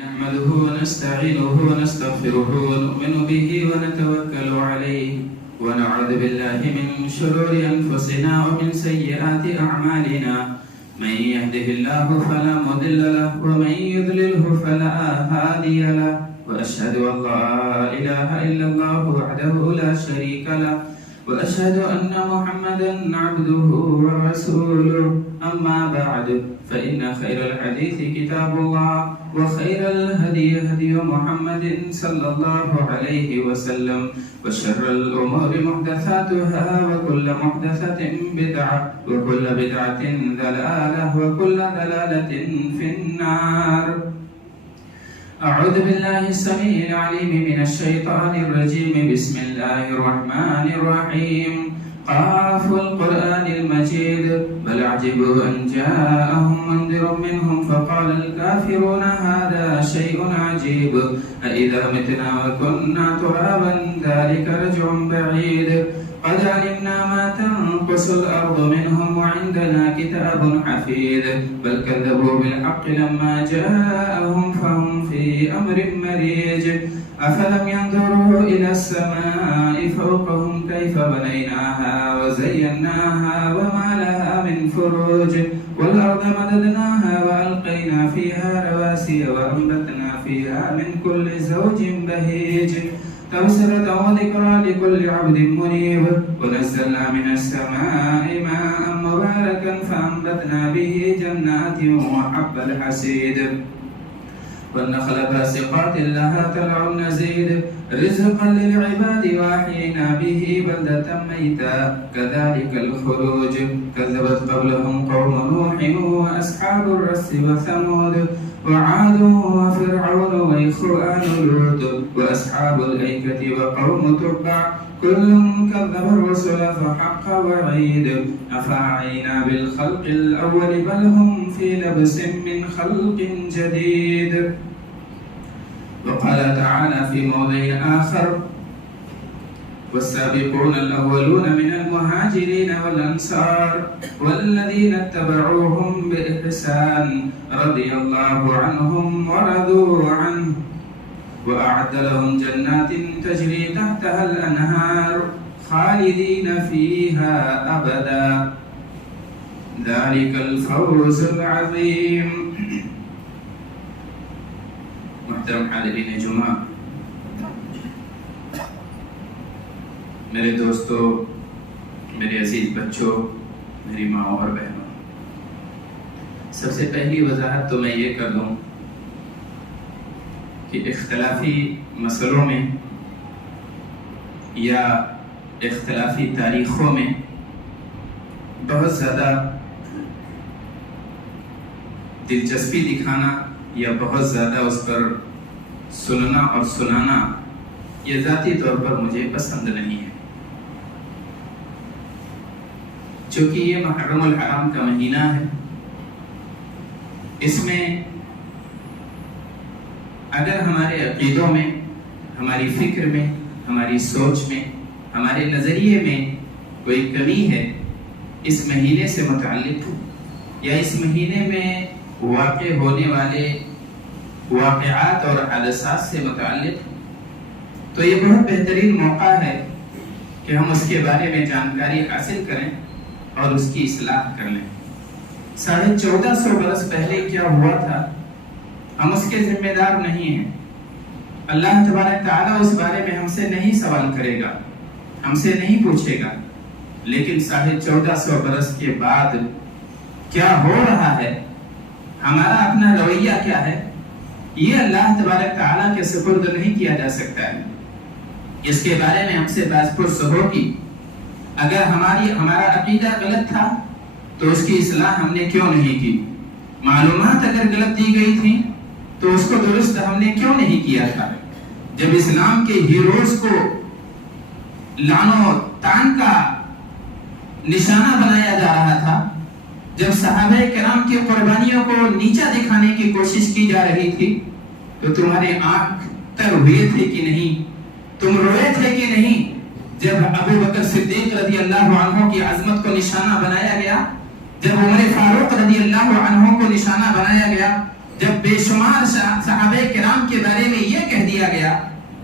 نحمده ونستعينه ونستغفره ونؤمن به ونتوكل عليه ونعوذ بالله من شرور أنفسنا ومن سيئات أعمالنا من يهده الله فلا مضل له ومن يضلله فلا هادي له وأشهد أن لا إله إلا الله وحده لا شريك له وأشهد أن محمدا عبده ورسوله أما بعد فإن خير الحديث كتاب الله وخير الهدي هدي محمد صلى الله عليه وسلم وشر الأمور محدثاتها وكل محدثة بدعة وكل بدعة ضلالة وكل ضلالة في النار. أعوذ بالله السميع العليم من الشيطان الرجيم. بسم الله الرحمن الرحيم. قاف القرآن المجيد بل عجبوا أن جاءهم منذر منهم فقال الكافرون هذا شيء عجيب أإذا متنا وكنا ترابا ذلك رجع بعيد قد علمنا ما تنقص الأرض منهم وعندنا كتاب حفيظ بل كذبوا بالحق لما جاءهم فهم في أمر مريج أفلم ينظروا إلى السماء فوقهم كيف بنيناها وزيناها وما لها من فروج والأرض مددناها وألقينا فيها رواسي وأنبتنا فيها من كل زوج بهيج تبصرة وذكرى لكل عبد منيب ونزلنا من السماء ماء مباركا فأنبتنا به جنات وحب الحصيد والنخل باسقات لها طلع نضيد رزقا للعباد وأحيينا به بلدة ميتا كذلك الخروج كذبت قبلهم قوم نوح وأصحاب الرس وثمود وعاد وفرعون وإخوان لوط وأصحاب الأيكة وقوم تبع كل كذب الرسل فحق وعيد أفعينا بالخلق الأول بل هم في لبس من خلق جديد. وقال تعالى في موضع آخر والسابقون الأولون من المهاجرين والأنصار والذين اتبعوهم بإحسان رضي الله عنهم ورضوا عنه وأعد لهم جنات تجري تحتها الأنهار خالدين فيها أبدا ذلك الفوز العظيم. محترم حاضرین جمعہ، میرے دوستوں، میرے عزیز بچوں، میری ماں اور بہنوں، سب سے پہلی وضاحت تو میں یہ کر دوں کہ اختلافی مسئلوں میں یا اختلافی تاریخوں میں بہت زیادہ دلچسپی دکھانا یا بہت زیادہ اس پر سننا اور سنانا یہ ذاتی طور پر مجھے پسند نہیں ہے، چونکہ یہ محرم الحرام کا مہینہ ہے. اس میں اگر ہمارے عقیدوں میں، ہماری فکر میں، ہماری سوچ میں، ہمارے نظریے میں کوئی کمی ہے اس مہینے سے متعلق یا اس مہینے میں واقع ہونے والے واقعات اور حادثات سے متعلق، تو یہ بہت بہترین موقع ہے کہ ہم اس کے بارے میں جانکاری حاصل کریں اور اس کی اصلاح کر لیں. 1450 برس پہلے کیا ہوا تھا ہم اس کے ذمہ دار نہیں ہیں. اللہ تبارک تعالیٰ اس بارے میں ہم سے نہیں سوال کرے گا، ہم سے نہیں پوچھے گا، لیکن 1450 برس کے بعد کیا ہو رہا ہے، ہمارا اپنا رویہ کیا ہے، یہ اللہ تبارک تعالیٰ کے سپرد نہیں کیا جا سکتا ہے. اس کے بارے میں ہم سے باز پرس ہوگی. اگر ہمارا عقیدہ غلط تھا تو اس کی اصلاح ہم نے کیوں نہیں کی؟ معلومات اگر غلط دی گئی تھی تو اس کو درست ہم نے کیوں نہیں کیا تھا؟ جب اسلام کے ہیروز کو لعن و طعن کا نشانہ بنایا جا رہا تھا، جب صحابہ کرام کی قربانیوں کو نیچا دکھانے کی کوشش کی جا رہی تھی، تو تمہارے آنکھ تر ہوئے تھے کہ نہیں؟ تم روئے تھے کہ نہیں جب ابو بکر صدیق رضی اللہ عنہ کی عظمت کو نشانہ بنایا گیا، جب عمر فاروق رضی اللہ عنہ کو نشانہ بنایا گیا، جب بے شمار صحابہ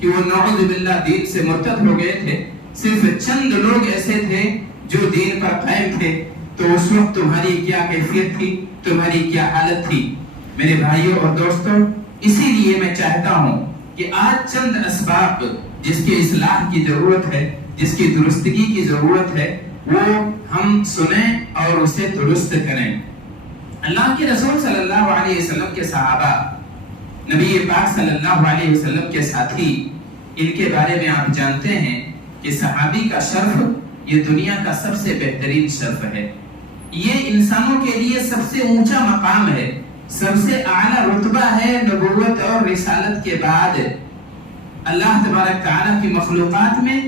کہ وہ نعوذ باللہ دین سے مرتد ہو گئے تھے، صرف چند لوگ ایسے تھے جو دین پر قائم تھے، تو اس وقت تمہاری کیا کیفیت تھی، تمہاری کیا حالت تھی؟ میرے بھائیوں اور دوستوں، اسی لیے میں چاہتا ہوں کہ آج چند اسباب جس کی اصلاح کی ضرورت ہے، جس کی درستگی کی ضرورت ہے، وہ ہم سنیں اور اسے درست کریں۔ اللہ کے رسول صلی اللہ علیہ وسلم کے صحابہ، نبی پاک صلی اللہ علیہ وسلم کے ساتھی، ان کے بارے میں آپ جانتے ہیں کہ صحابی کا شرف یہ دنیا کا سب سے بہترین شرف ہے، یہ انسانوں کے لیے سب سے اونچا مقام ہے، سب سے اعلیٰ رتبہ ہے نبوت اور رسالت کے بعد۔ اللہ تبارک تعالیٰ کی مخلوقات میں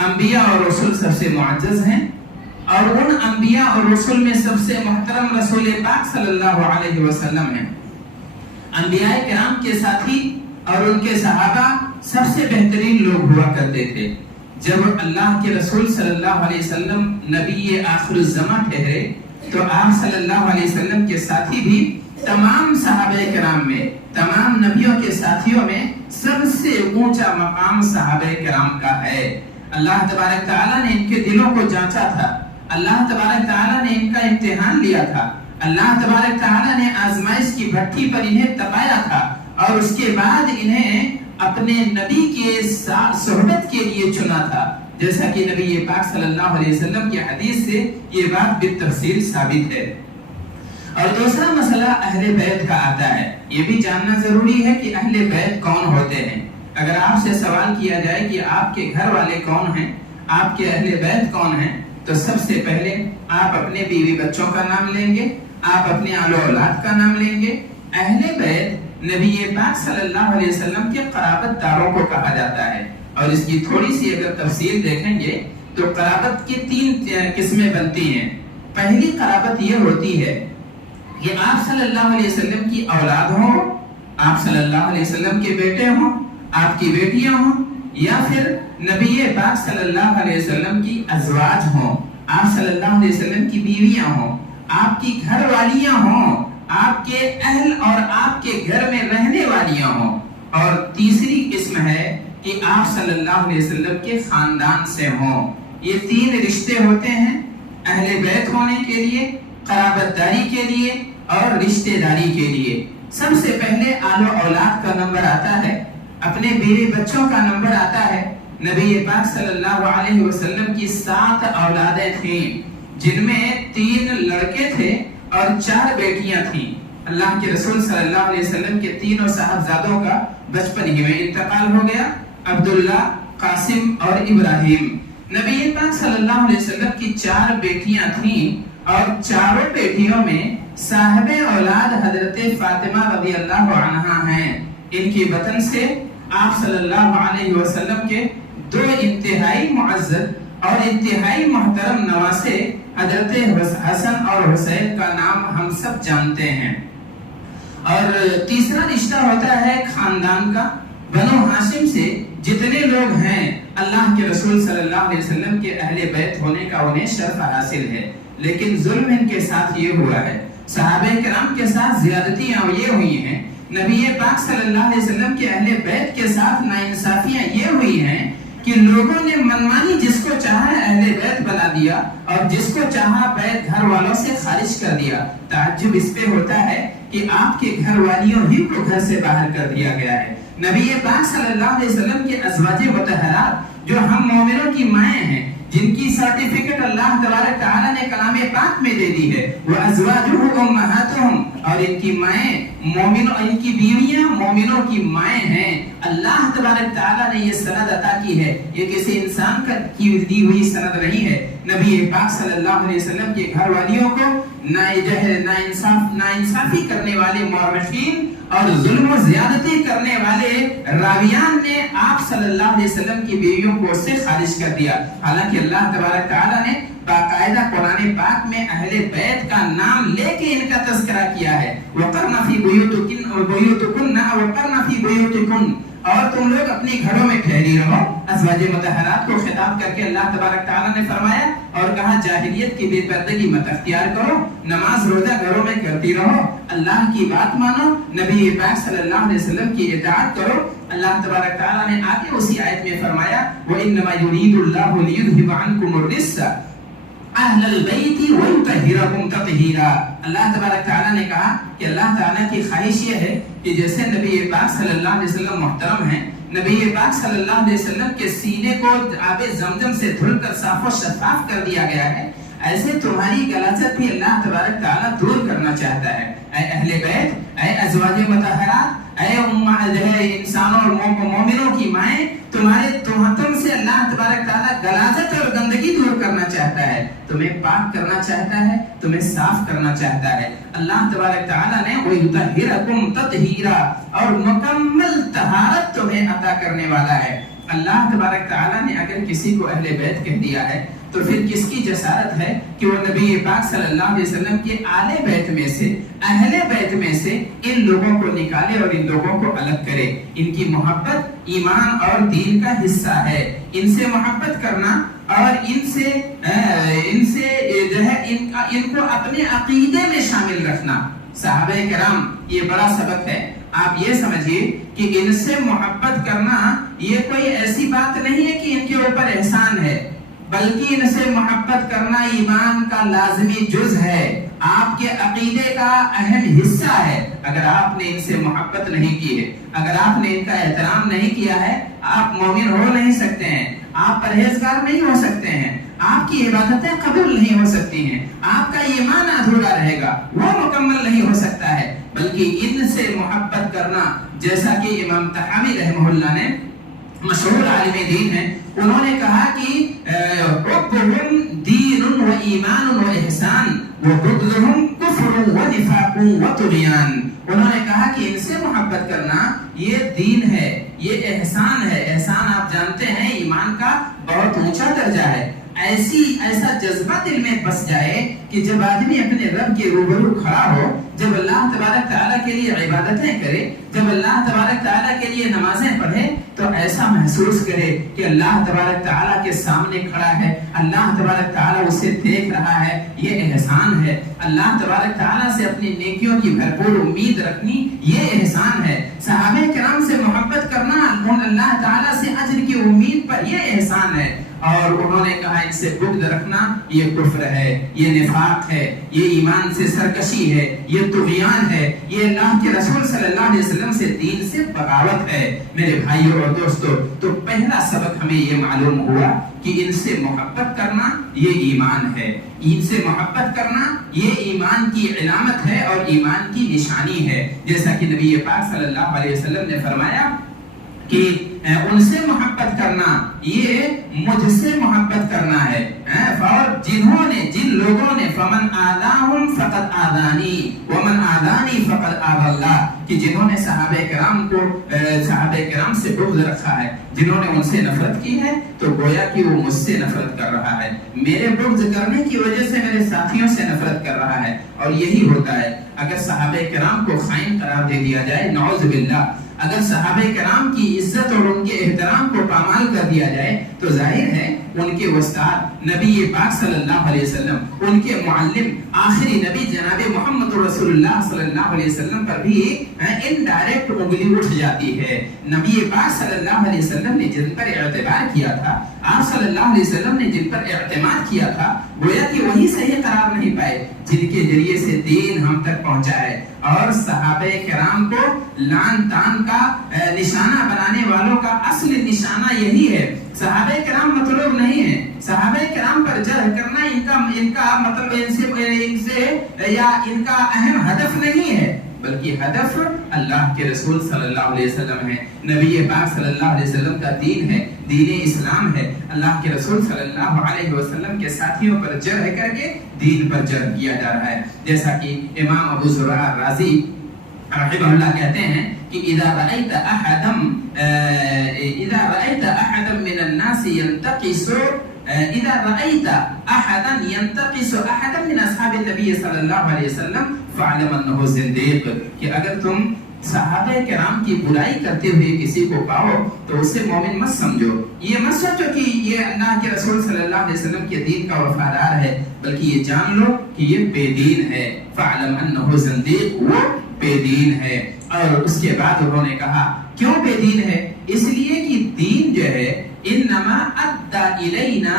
انبیاء اور رسول سب سے معزز ہیں، اور ان انبیاء اور رسول میں سب سے محترم رسول پاک صلی اللہ علیہ وسلم ہیں۔ انبیاء کرام کے ساتھی اور ان کے صحابہ سب سے بہترین لوگ ہوا کرتے تھے۔ جب اللہ کے رسول صلی اللہ علیہ وسلم نبی آخر الزمان ٹھہرے تو آپ صلی اللہ علیہ وسلم کے ساتھی بھی تمام صحابہ کرام میں، تمام نبیوں کے ساتھیوں میں سب سے اونچا مقام صحابہ کرام کا ہے۔ اللہ تبارک تعالیٰ نے ان کے دلوں کو جانچا تھا، اللہ تبارک تعالیٰ نے ان کا امتحان لیا تھا، اللہ تبارک تعالیٰ نے آزمائش کی بھٹی پر انہیں تپایا تھا، اور اس کے بعد انہیں اپنے نبی کے صحبت کے لیے چنا تھا، جیسا کہ نبی پاک صلی اللہ علیہ وسلم کی حدیث سے یہ بات بالتفصیل ثابت ہے۔ اور دوسرا مسئلہ اہل بیت کا آتا ہے۔ یہ بھی جاننا ضروری ہے کہ اہل بیت کون ہوتے ہیں۔ اگر آپ سے سوال کیا جائے کہ آپ کے گھر والے کون ہیں، آپ کے اہل بیت کون ہیں، تو سب سے پہلے آپ اپنے بیوی بچوں کا نام لیں گے، آپ اپنے آل و اولاد کا نام لیں گے۔ اہل بیت نبی پاک صلی اللہ علیہ وسلم کے قرابت داروں کو کہا جاتا ہے، اور اس کی تھوڑی سی اگر تفصیل دیکھیں گے تو قرابت کی 3 قسمیں بنتی ہیں۔ پہلی قرابت یہ ہوتی ہے کہ آپ صلی اللہ علیہ وسلم کی اولاد ہوں، آپ صلی اللہ علیہ وسلم کے بیٹے ہوں، آپ کی بیٹیاں ہوں، یا پھر نبی پاک صلی اللہ علیہ وسلم کی ازواج ہوں، آپ صلی اللہ علیہ وسلم کی بیویاں ہوں، آپ کی گھر والیاں ہوں، آپ کے اہل اور آپ کے گھر میں رہنے والیاں ہوں۔ اور تیسری قسم ہے کہ آپ صلی اللہ علیہ وسلم کے خاندان سے ہوں۔ یہ 3 رشتے ہوتے ہیں اہل بیت ہونے کے لیے، قرابت داری کے لیے اور رشتہ داری کے لیے۔ سب سے پہلے آل و اولاد کا نمبر آتا ہے، اپنے بیوی بچوں کا نمبر آتا ہے۔ نبی پاک صلی اللہ علیہ وسلم کی 7 اولادیں تھیں، جن میں 3 لڑکے تھے اور 4 بیٹیاں تھیں۔ اللہ کے رسول صلی اللہ علیہ وسلم کے 3 صاحبزادوں کا بچپن ہی میں انتقال ہو گیا، عبداللہ، قاسم اور ابراہیم۔ نبی پاک صلی اللہ علیہ وسلم کی 4 بیٹیاں تھیں، اور 4 بیٹیوں میں صاحب اولاد حضرت فاطمہ رضی اللہ عنہا ہیں۔ ان کی وطن سے آپ صلی اللہ علیہ وسلم کے 2 انتہائی معزز اور انتہائی محترم نواسے حضرت حسن اور حسین کا نام ہم سب جانتے ہیں۔ اور تیسرا رشتہ ہوتا ہے خاندان کا۔ بنو ہاشم سے جتنے لوگ ہیں، اللہ کے رسول صلی اللہ علیہ وسلم کے اہل بیت ہونے کا انہیں شرف حاصل ہے، لیکن ظلم ان کے ساتھ یہ ہوا ہے، صحابہ کرام کے ساتھ زیادتیاں یہ ہوئی ہیں، نبی پاک صلی اللہ علیہ وسلم کے اہل بیت کے ساتھ ناانصافیاں یہ ہوئی ہیں کہ لوگوں نے منمانی جس کو چاہا اہل بیت بنا دیا، اور جس کو چاہا بیت گھر والوں سے خارج کر دیا۔ تعجب اس پہ ہوتا ہے کہ آپ کے گھر والیوں ہی کو گھر سے باہر کر دیا گیا ہے۔ نبی پاک صلی اللہ علیہ وسلم کے ازواج مطہرات جو ہم مومنوں کی مائیں ہیں، جن کی سرٹیفکیٹ اللہ تبارک تعالیٰ نے کلام پاک میں دے دی ہے، وہ ازواجہ امہاتہم، اور ان کی مائیں مومنوں، ان کی بیویاں مومنوں کی مائیں ہیں۔ اللہ تبارک تعالیٰ نے یہ سند عطا کی ہے، یہ کسی انسان کی دی ہوئی سند نہیں ہے۔ نبی پاک صلی اللہ علیہ وسلم کے گھر والیوں کو ناانصافی کرنے والے مورخین اور ظلم و زیادتی کرنے والے راویان نے آپ صلی اللہ علیہ وسلم کی بیویوں کو اس سے خارج کر دیا، حالانکہ اللہ تبارک تعالیٰ نے باقاعدہ قرآن پاک میں اہل بیت کا نام لے کے ان کا تذکرہ کیا ہے۔ وَقَرْنَ فِي بُيُوتِكُنَّ وَقَرْنَ فِي بُيُوتِكُنَّ، اور تم لوگ اپنی گھروں میں ٹھہری رہو۔ ازواج مطہرات کو خطاب کر کے اللہ تبارک تعالیٰ نے فرمایا اور کہا جاہلیت کی بے پردگی مت اختیار کرو، نماز روزہ گھروں میں کرتی رہو، اللہ کی بات مانو، نبی پاک صلی اللہ علیہ وسلم کی اطاعت کرو، اللہ تبارک تعالیٰ نے آگے اسی آیت میں فرمایا وَإِنَّمَا يُرِيدُ اللَّهُ لِيُذْهِبَ عَنْكُمُ الرِّجْسَ اہل البیت ویطہرکم تطہیرا۔ اللہ تبارک تعالیٰ نے کہا کہ اللہ تعالیٰ کی خواہش یہ ہے کہ جیسے نبی پاک صلی اللہ علیہ وسلم محترم ہیں، نبی پاک صلی اللہ علیہ وسلم کے سینے کو آب زمزم سے دھل کر صاف و شفاف کر دیا گیا ہے، ایسے تمہاری غلاظت بھی اللہ تبارک تعالیٰ دور کرنا چاہتا ہے۔ اے اہل بیت، اے ازواج مطہرات، اے انسانوں اور مومنوں کی مائیں، تم سے اللہ تبارک تعالیٰ غلاظت اور گندگی دور کرنا چاہتا ہے، تمہیں پاک کرنا چاہتا ہے، تمہیں صاف کرنا چاہتا ہے۔ اللہ تبارک تعالیٰ نے وَيُطَهِّرَكُمْ تَطْهِيرًا اور مکمل طہارت تمہیں عطا کرنے والا ہے۔ اللہ تبارک تعالیٰ نے اگر کسی کو اہل بیت کہہ دیا ہے تو پھر کس کی جسارت ہے کہ وہ نبی پاک صلی اللہ علیہ وسلم کے آل بیت میں سے، اہل بیت میں سے ان لوگوں کو نکالے اور ان لوگوں کو الگ کرے۔ ان کی محبت ایمان اور دین کا حصہ ہے، ان سے محبت کرنا اور ان کو اپنے عقیدے میں شامل رکھنا۔ صحابہ کرام، یہ بڑا سبق ہے۔ آپ یہ سمجھیے کہ ان سے محبت کرنا یہ کوئی ایسی بات نہیں ہے کہ ان کے اوپر احسان ہے، بلکہ ان سے محبت کرنا ایمان کا لازمی جز ہے، آپ کے عقیدے کا اہم حصہ ہے۔ اگر آپ نے ان سے محبت نہیں کی ہے، اگر آپ نے ان کا احترام نہیں کیا ہے، آپ مومن ہو نہیں سکتے ہیں، آپ پرہیزگار نہیں ہو سکتے ہیں، آپ کی عبادتیں قبول نہیں ہو سکتی ہیں، آپ کا ایمان ادھورا رہے گا، وہ مکمل نہیں ہو سکتا ہے۔ بلکہ ان سے محبت کرنا، جیسا کہ امام طحاوی رحمہ اللہ نے، مشہور عالم دین ہیں، انہوں نے کہا کہ حبهم دین و ایمان و احسان و بغضهم کفر و نفاق و طغیان۔ انہوں نے کہا کہ ان سے محبت کرنا یہ دین ہے، یہ احسان ہے۔ احسان آپ جانتے ہیں ایمان کا بہت اونچا درجہ ہے۔ ایسا جذبہ دل میں بس جائے کہ جب آدمی اپنے رب کے روبرو کھڑا ہو، جب اللہ تبارک تعالیٰ کے لیے عبادتیں کرے، جب اللہ تبارک تعالیٰ کے لیے نمازیں پڑھے، تو ایسا محسوس کرے کہ اللہ تبارک تعالیٰ کے سامنے کھڑا ہے، اللہ تبارک تعالیٰ اسے دیکھ رہا ہے، یہ احسان ہے۔ اللہ تبارک تعالیٰ سے اپنی نیکیوں کی بھرپور امید رکھنی، یہ احسان ہے۔ صحابہ کرام سے محبت کرنا، اللہ تعالیٰ سے اجر کی امید پر، یہ احسان ہے۔ اور انہوں نے کہا ان سے بغض رکھنا یہ کفر ہے، یہ نفاق ہے، یہ ایمان سے سرکشی ہے، یہ طغیان ہے، یہ اللہ کے رسول صلی اللہ علیہ وسلم سے دین سے بغاوت ہے۔ میرے بھائیوں اور دوستو، تو پہلا سبق ہمیں یہ معلوم ہوا کہ ان سے محبت کرنا یہ ایمان ہے، ان سے محبت کرنا یہ ایمان کی علامت ہے اور ایمان کی نشانی ہے۔ جیسا کہ نبی پاک صلی اللہ علیہ وسلم نے فرمایا کہ ان سے محبت کرنا یہ مجھ سے محبت کرنا ہے، اور جن لوگوں نے فمن آذاہم فقد آذانی ومن آذانی فقد آذى اللہ، کہ جنہوں نے صحابہ کرام سے بغض رکھا ہے، جنہوں نے ان سے نفرت کی ہے، تو گویا کہ وہ مجھ سے نفرت کر رہا ہے، میرے بغض کرنے کی وجہ سے میرے ساتھیوں سے نفرت کر رہا ہے۔ اور یہی ہوتا ہے اگر صحابہ کرام کو خائن قرار دے دیا جائے، نعوذ باللہ، اگر صحابہ کرام کی عزت اور ان کے احترام کو پامال کر دیا جائے، تو ظاہر ہے ان کے استاد نبی پاک صلی اللہ علیہ وسلم، ان کے معلم آخری نبی جناب محمد رسول اللہ صلی اللہ علیہ وسلم پر بھی انڈائریکٹ انگلی اٹھ جاتی ہے۔ نبی پاک صلی اللہ علیہ وسلم نے جن پر اعتبار کیا تھا، آپ صلی اللہ علیہ وسلم نے جن پر اعتماد کیا تھا، گویا کہ وہی صحیح قرار نہیں پائے جن کے ذریعے سے دین ہم تک پہنچا ہے۔ اور صحابہ کرام کو لعن طعن کا نشانہ بنانے والوں کا اصل نشانہ یہی ہے۔ صحابہ کرام مطلوب نہیں ہے، صحابہ کرام پر جرح کرنا ان کا مطلب ان سے یا ان کا اہم ہدف نہیں ہے، بلکہ ہدف اللہ کے رسول صلی اللہ علیہ وسلم ہے، نبی پاک صلی اللہ علیہ وسلم کا دین ہے، دین اسلام ہے۔ اللہ کے رسول صلی اللہ علیہ وسلم کے ساتھیوں پر جرح کر کے دین پر جرح کیا جا رہا ہے۔ جیسا کہ امام ابو زرع رازی رحمہ اللہ کہتے ہیں کہ اذا رأيت احدا من الناس ينتقص احدا من اصحاب النبي صلی اللہ علیہ وسلم فاعلم انه زنديق، کہ اگر تم صحابہ کرام کی برائی کرتے ہوئے کسی کو پاؤ تو اسے مومن مت سمجھو، یہ مت سوچو کہ یہ اللہ کے رسول صلی اللہ علیہ وسلم کے دین کا وفادار ہے، بلکہ یہ جان لو کہ یہ بے دین ہے۔ فاعلم انه زنديق، وہ بے دین ہے۔ اور اس کے بعد انہوں نے کہا کیوں بے دین ہے؟ اس لیے کہ دین جو ہے انما ادى الينا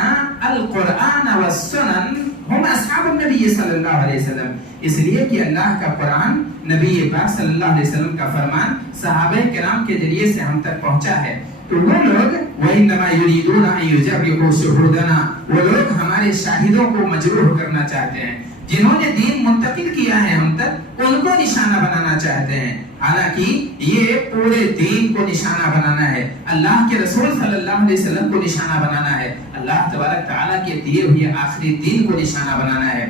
القرآن والسنن ہم اصحاب النبی صلی اللہ علیہ وسلم، اس لیے کہ اللہ کا قرآن، نبی پاک صلی اللہ علیہ وسلم کا فرمان صحابہ کرام کے ذریعے سے ہم تک پہنچا ہے۔ تو وہ لوگ وَإِنَّمَا يُرِيدُونَ أَن يُجَرِّحُوا شُهُودَنَا، وہ لوگ ہمارے شاہدوں کو مجروح کرنا چاہتے ہیں، جنہوں نے دین منتقل کیا ہے ہم تک ان کو نشانہ بنانا چاہتے ہیں، حالانکہ یہ پورے دین کو نشانہ بنانا ہے، اللہ کے رسول صلی اللہ علیہ وسلم کو نشانہ بنانا ہے، اللہ تبارک تعالیٰ کے دیے ہوئے آخری دین کو نشانہ بنانا ہے۔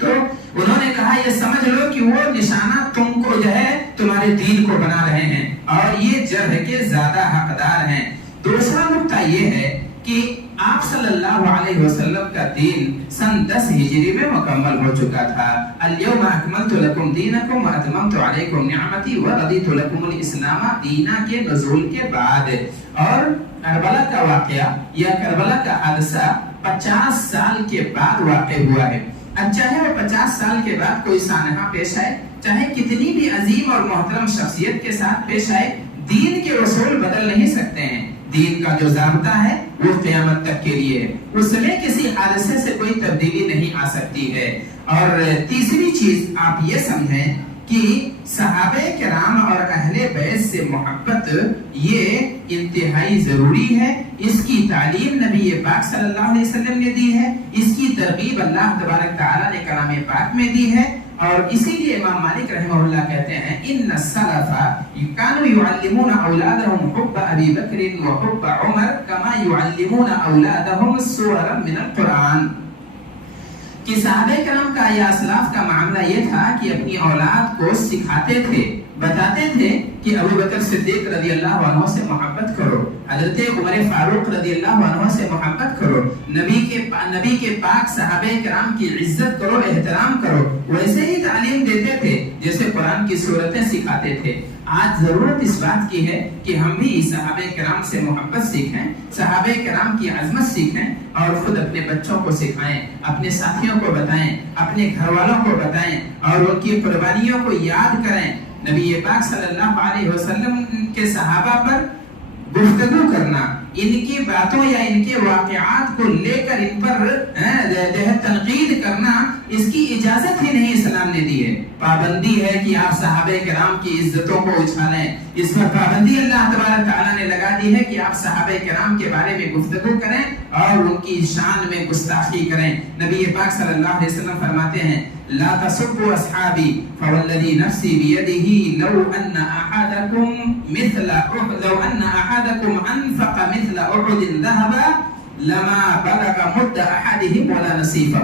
تو انہوں نے کہا یہ سمجھ لو کہ وہ نشانہ تم کو جو ہے تمہارے دین کو بنا رہے ہیں اور یہ جرح کے زیادہ حقدار ہیں۔ دوسرا نقطہ یہ ہے کہ آپ صلی اللہ علیہ وسلم کا دین سن 10 ہجری میں مکمل ہو چکا تھا۔ اليوم اکملت لکم دینکم واتممت علیکم نعمتی ورضیت لکم الاسلام دینا کے نزول کے بعد، اور کربلا کا واقعہ یا کربلا کا حادثہ 50 سال کے بعد واقع ہوا ہے۔ اب چاہے وہ 50 سال کے بعد کوئی سانحہ پیش آئے، چاہے کتنی بھی عظیم اور محترم شخصیت کے ساتھ پیش آئے، دین کے اصول بدل نہیں سکتے ہیں۔ دین کا جو ضابطہ ہے وہ قیامت تک کے لیے ہے، اس میں کسی حادثے سے کوئی تبدیلی نہیں آ سکتی ہے۔ اور تیسری چیز آپ یہ سمجھیں کہ صحابہ کرام اور اہل بیت سے محبت یہ انتہائی ضروری ہے، اس کی تعلیم نبی پاک صلی اللہ علیہ وسلم نے دی ہے، اس کی ترغیب اللہ تبارک تعالیٰ نے کلام پاک میں دی ہے، اور اسی لیے امام مالک رحمہ اللہ کہتے ہیں ان السلف كانوا يعلمون اولادهم حب ابي بکر وحب عمر كما يعلمون اولادهم سورا من القرآن، کہ صحابہ کرام کا یا اسلاف کا معاملہ یہ تھا کہ اپنی اولاد کو سکھاتے تھے، بتاتے تھے کہ ابو بکر صدیق رضی اللہ عنہ سے محبت کرو، حضرت عمر فاروق رضی اللہ عنہ سے محبت کرو، نبی کے پاک صحابہ کرام کی عزت کرو، احترام کرو، ویسے ہی تعلیم دیتے تھے جیسے قرآن کی صورتیں سکھاتے تھے۔ آج ضرورت اس بات کی ہے کہ ہم بھی صحابہ کرام سے محبت سیکھیں، صحابہ کرام کی عظمت سیکھیں اور خود اپنے بچوں کو سکھائیں، اپنے ساتھیوں کو بتائیں، اپنے گھر والوں کو بتائیں اور ان کی قربانیوں کو یاد کریں۔ نبی پاک صلی اللہ علیہ وسلم کے صحابہ پر گفتگو کرنا، ان کی باتوں یا ان کے واقعات کو لے کر ان پر تنقید کرنا، اس کی اجازت ہی نہیں اسلام نے دی ہے۔ پابندی ہے کہ آپ صحابہ کرام کی عزتوں کو اچھالیں، اس پر پابندی اللہ تبارک تعالیٰ نے لگا دی ہے کہ آپ صحابہ کرام کے بارے میں گفتگو کریں اور ان کی شان میں گستاخی کریں۔ نبی پاک صلی اللہ علیہ وسلم فرماتے ہیں لا تسبوا اصحابی فوالذی نفسی بیدہ لو ان احدکم انفق مثل احد ذهبا لما بلغ مد احدهم ولا نصیفہ۔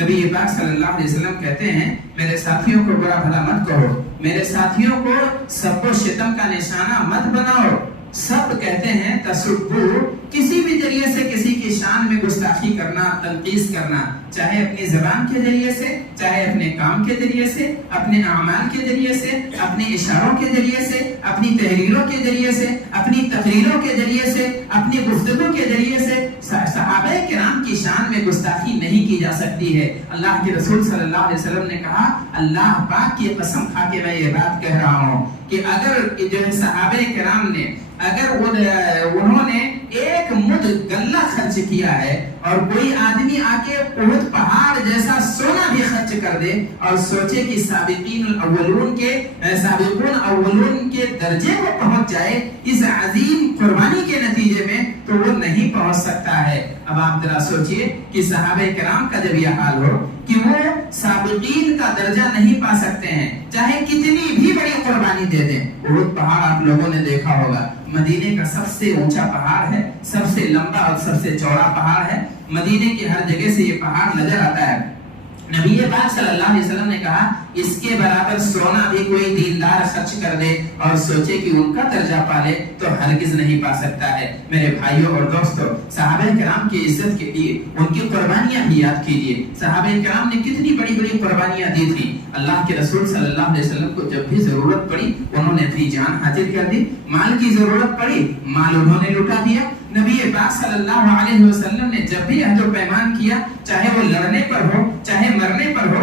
نبی پاک صلی اللہ علیہ وسلم کہتے ہیں میرے ساتھیوں کو برا بھلا مت کہو، میرے ساتھیوں کو سب و شتم کا نشانہ مت بناؤ۔ سب کہتے ہیں تسبو، کسی بھی ذریعے سے کسی کی شان میں گستاخی کرنا، تنقیص کرنا، چاہے اپنی زبان کے ذریعے سے، چاہے اپنے کام کے ذریعے سے، اپنے اعمال کے ذریعے سے، اپنے اشاروں کے ذریعے سے، اپنی تحریروں کے ذریعے سے، اپنی تقریروں کے ذریعے سے، اپنی گفتگو کے ذریعے سے صحابہ کرام کی شان میں گستاخی نہیں کی جا سکتی ہے۔ اللہ کے رسول صلی اللہ علیہ وسلم نے کہا اللہ پاک کی قسم کھا کے میں یہ بات کہہ رہا ہوں کہ اگر جو ہے صحابہ کرام نے اگر انہوں نے ایک مد غلہ خرچ کیا ہے اور کوئی آدمی آ کے احد پہاڑ جیسا سونا بھی خرچ کر دے اور سوچے کہ سابقون اولون کے درجے کو پہنچ جائے اس عظیم قربانی کے نتیجے میں، تو وہ نہیں پہنچ سکتا ہے۔ اب آپ ذرا سوچئے کہ صحابہ کرام کا جب یہ حال ہو کہ وہ سابقین کا درجہ نہیں پا سکتے ہیں، چاہے کتنی بھی بڑی قربانی دے دیں۔ احد پہاڑ آپ لوگوں نے دیکھا ہوگا، مدینے کا سب سے اونچا پہاڑ ہے، سب سے لمبا اور سب سے چوڑا پہاڑ ہے، مدینے کی ہر جگہ سے یہ پہاڑ نظر آتا ہے۔ نبی پاک صلی اللہ علیہ وسلم نے کہا اس کے برابر سونا بھی کوئی دیندار خرچ کر دے اور سوچے کہ ان کا درجہ پالے تو ہرگز نہیں پا سکتا ہے۔ میرے بھائیوں اور دوستوں، صحابہ کرام کی عزت کے لیے ان کی قربانیاں بھی یاد کیجیے۔ صحابہ کرام نے کتنی بڑی بڑی قربانیاں دی تھی۔ اللہ کے رسول صلی اللہ علیہ وسلم کو جب بھی ضرورت پڑی انہوں نے اپنی جان حاضر کر دی، مال کی ضرورت پڑی مال انہوں نے لٹا دیا۔ نبی پاک صلی اللہ علیہ وسلم نے جب بھی عہد و پیمان کیا، چاہے وہ لڑنے پر ہو چاہے مرنے پر ہو،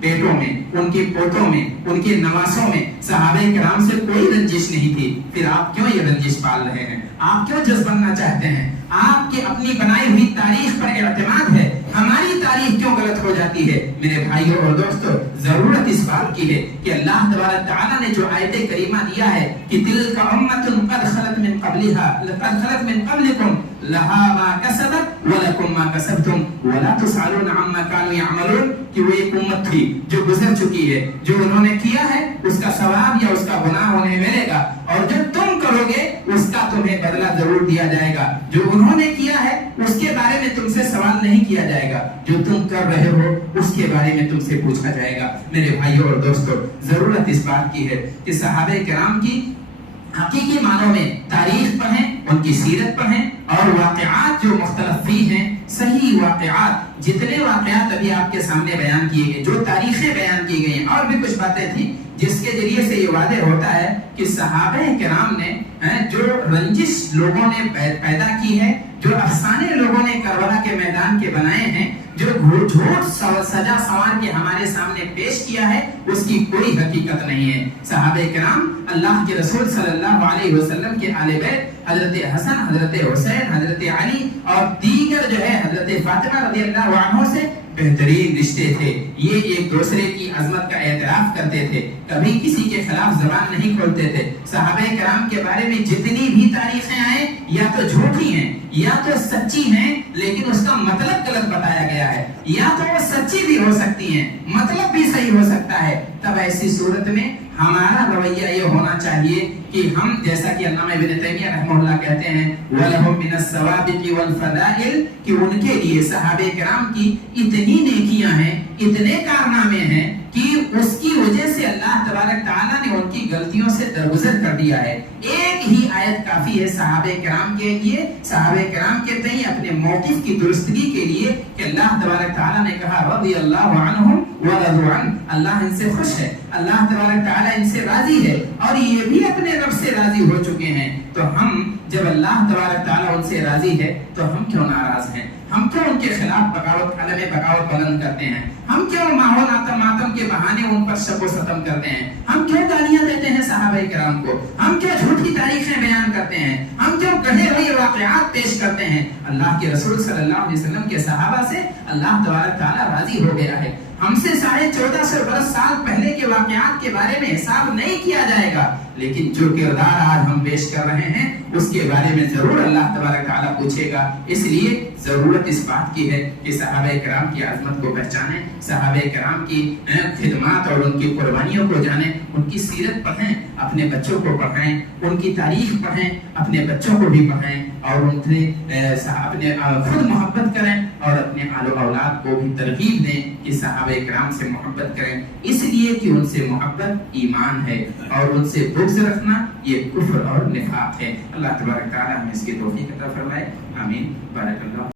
بیٹوں میں، ان کے پوتوں میں، ان کے نواسوں میں صحابہ کرام سے کوئی رنجش نہیں تھی، پھر آپ کیوں یہ رنجش پال رہے ہیں؟ آپ کیوں جذب بننا چاہتے ہیں؟ آپ کے اپنی بنائی ہوئی تاریخ پر اعتماد ہے، ہماری تاریخ کیوں غلط ہو جاتی ہے؟ میرے بھائیوں اور دوستو، ضرورت اس بات کی ہے کہ اللہ تبارک تعالیٰ نے جو آیت کریمہ دیا ہے کہ تلک امۃ قد خلت من قبلها لقد خلت من قبلکم لها ما کسبت ولکم ما کسبتم ولا تسألون عما كانوا يعملون، کہ وہ ایک امت تھی جو گزر چکی ہے، جو انہوں نے کیا ہے اس کا ثواب یا اس کا گناہ انہیں ملے گا، اور جو تم کرو گے اس کا تمہیں بدلہ ضرور دیا جائے گا۔ جو انہوں نے کیا ہے اس کے بارے میں تم سے سوال نہیں کیا جائے گا، جو تم کر رہے ہو اس کے بارے میں تم سے پوچھا جائے گا۔ میرے بھائیوں اور دوستو، ضرورت اس بات کی ہے کہ صحابہ کرام کی حقیقی معنوں میں تاریخ پڑھیں، ان کی سیرت پڑھیں، اور واقعات جو مختلف فی ہیں، صحیح واقعات، جتنے واقعات ابھی آپ کے سامنے بیان کیے گئے، جو تاریخیں بیان کی گئی ہیں، اور بھی کچھ باتیں تھیں جس کے ذریعے سے یہ واضح ہوتا ہے کہ صحابہ کرام نے جو رنجش لوگوں نے پیدا کی ہے، جو افسانے لوگوں نے کربلا کے میدان کے بنائے ہیں، جو جھوٹ سجا سنوار کے ہمارے سامنے پیش کیا ہے، اس کی کوئی حقیقت نہیں ہے۔ صحابہ کرام اللہ کے رسول صلی اللہ علیہ وسلم کے آل بیت، حضرت حسن، حضرت حسین، حضرت علی اور دیگر جو ہے حضرت فاطمہ رضی اللہ عنہ سے بہترین رشتے تھے۔ یہ ایک دوسرے کی عظمت کا اعتراف کرتے تھے، کبھی کسی کے خلاف زبان نہیں کھولتے تھے۔ صحابہ کرام کے بارے میں جتنی بھی تاریخیں آئیں، یا تو جھوٹی ہیں یا تو سچی ہیں، لیکن اس کا مطلب غلط بتایا گیا ہے، یا تو وہ سچی بھی ہو سکتی ہیں، مطلب بھی صحیح ہو سکتا ہے۔ تب ایسی صورت میں ہمارا رویہ یہ ہونا چاہیے کہ ہم، جیسا کہ علامہ ابن تیمیہ رحمہ اللہ کہتے ہیں وَلَهُم مِّنَ السَّوَابِقِ وَالْفَضَائِلِ، کہ ان کے لیے صحابہ کرام کی اتنی نیکیاں ہیں، اتنے کارنامے ہیں کہ اس کی وجہ سے اللہ تبارک تعالیٰ نے ان کی غلطیوں سے درگزر کر دیا ہے۔ ایک ہی آیت کافی ہے صحابہ کرام کے لیے، صحابہ کرام کے تئیں اپنے موقف کی درستگی کے لیے، کہ اللہ تبارک تعالیٰ نے کہا رضی اللہ عنہم ورضوا عنہ، اللہ ان سے خوش ہے، اللہ تبارک تعالیٰ ان سے راضی ہے، اور یہ بھی اپنے رب سے راضی ہو چکے ہیں۔ تو ہم جب اللہ تبارک تعالیٰ ان سے راضی ہے تو ہم کیوں ناراض ہیں؟ ہم کیوں ان کے خلاف بغاوت، علم بغاوت بلند کرتے ہیں؟ ہم کیوں ماحول ماتم کے بہانے ان پر شک و ستم کرتے ہیں؟ ہم کیوں گالیاں دیتے ہیں صحابہ کرام کو؟ ہم کیوں جھوٹی تاریخیں بیان کرتے ہیں؟ ہم کیوں گڑھے ہوئے واقعات پیش کرتے ہیں؟ اللہ کے رسول صلی اللہ علیہ وسلم کے صحابہ سے اللہ تبارک تعالیٰ راضی ہو گیا ہے۔ ہم سے 1450 سال پہلے کے واقعات کے بارے میں حساب نہیں کیا جائے گا، لیکن جو کردار آج ہم پیش کر رہے ہیں اس کے بارے میں ضرور اللہ تبارک تعالیٰ پوچھے گا۔ اس لیے ضرورت اس بات کی ہے کہ صحابہ کرام کی عظمت کو پہچانیں، صحابہ کرام کی خدمات اور ان کی قربانیوں کو جانیں، ان کی سیرت پڑھیں، اپنے بچوں کو پڑھائیں، ان کی تاریخ پڑھیں، اپنے بچوں کو بھی پڑھائیں، اور ان سے اپنے خود محبت کریں، اور اپنے آل و اولاد کو بھی ترغیب دیں کہ صحابہ کرام سے محبت کریں، اس لیے کہ ان سے محبت ایمان ہے، اور ان سے بغض رکھنا یہ کفر اور نفاق ہے۔ اللہ تبارک تعالیٰ ہمیں اس کی توفیق عطا فرمائے، آمین، بارک اللہ۔